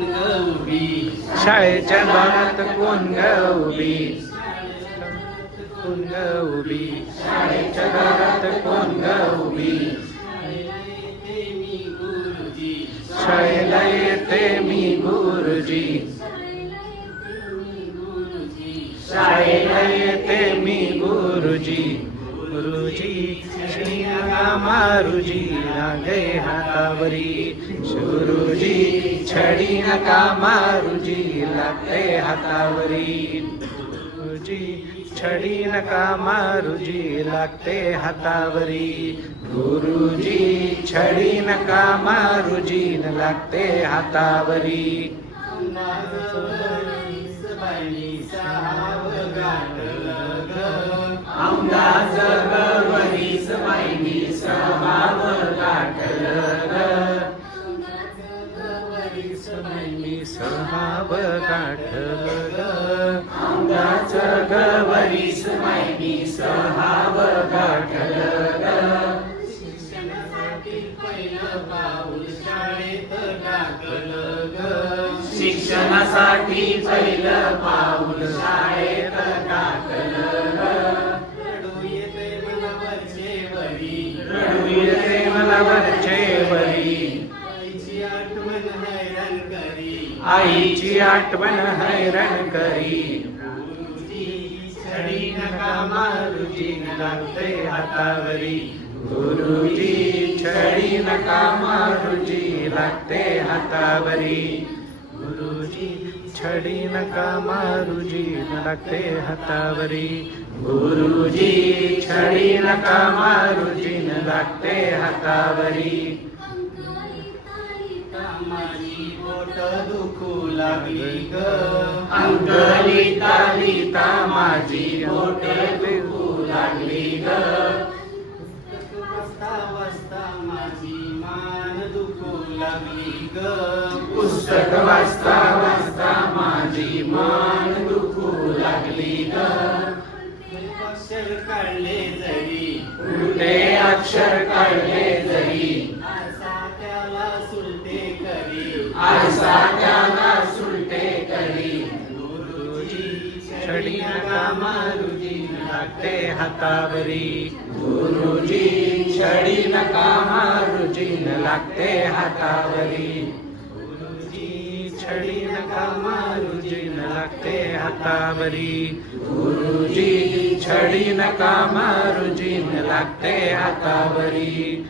कोण ग उभी, शाळेच्या दारात कोण ग उभी, कोण ग उभी, शाळेच्या दारात कोण ग उभी, शाळेला येते मी गुरुजी, शाळेला येते मी गुरुजी, गुरुजी श्री नका मारुजी लागे हातावरी, गुरुजी छडी नका मारुजी लागते हातावरी, गुरुजी छडी नका मारुजी लागते हातावरी, गुरुजी छडी नका मारुजी लागते हातावरी. आमदाचं गवरीच बाईनी स्वभाव गाठलं ग, स्वभाव गाठलं ग, आमदाचं गवरीच बाईनी स्वभाव गाठलं ग, शिक्षणासाठी पहिलं पाऊल शाळेत टाकलं ग, शिक्षणासाठी पहिलं पाऊल शाळेत टाकलं ग, रडू येते मला वरचे वरी, रडू येते मला वरचे वरी, आईची आठवण हैराण करी, आईची आठवण हैराण करी, गुरुजी छडी नका मारुजी लागते हातावरी, गुरुजी छडी नका मारुजी लागते हातावरी, गुरुजी छडी नका मारुजी लागते हातावरी, गुरुजी छडी नका मारुजी लागते हातावरी. माझी बोट दुखू लागली ग, अंकलिता लिहिता माझी बोट दुखू लागली ग, वाजता वाजता माझी मान दुखू लागली ग, पुस्तक वाचता वाचता माझी मान दुखू लागली ग, अक्षर काढले जरी, उलटे अक्षर काढले जरी, आरसा त्याला सुलटे करी, आरसा त्याला सुलटे करी, गुरुजी छडी नका मारुजी लागते हातावरी, गुरुजी छडी नका मारुजी लागते हातावरी, गुरुजी छडी नका मारुजी लागते हातावरी, गुरुजी छडी नका मारुजी लागते हातावरी.